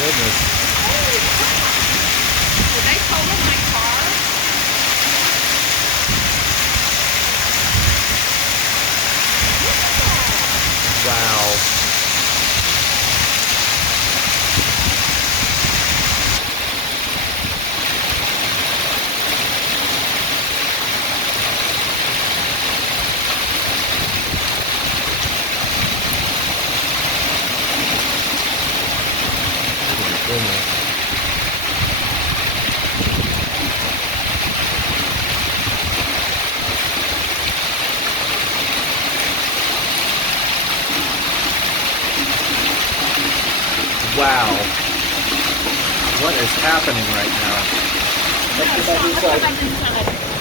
goodness. Holy crap! Did they total my car? Wow. Oh my goodness. Wow. What is happening right now? No, Sean, let's go back inside.